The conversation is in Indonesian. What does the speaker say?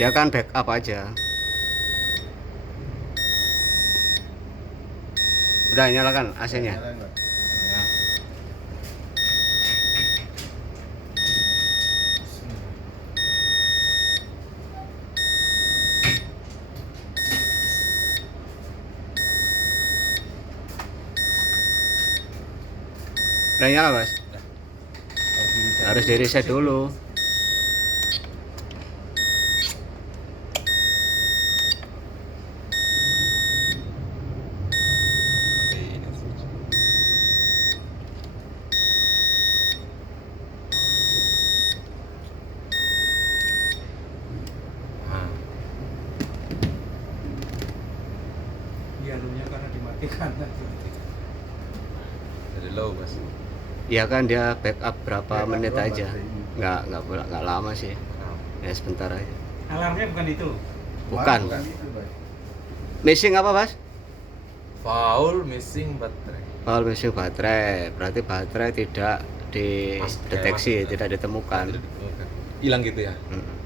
Dia kan backup aja. Udah nyalakan AC-nya. Nyalain, Pak. Ya. Udah nyala, Mas. Harus di reset dulu. Ini switch. Nah, Dianunya karena dimatikan. dari low mas. Ya kan dia backup berapa Backup menit doang aja. baterainya. Nggak lama sih. Ya sebentar aja. Alarmnya bukan itu. Bukan. Bukan itu, Pak. Missing apa, Mas? Foul missing baterai. Kalau missing baterai, berarti baterai tidak dideteksi, tidak ditemukan. Hilang gitu ya. Mm.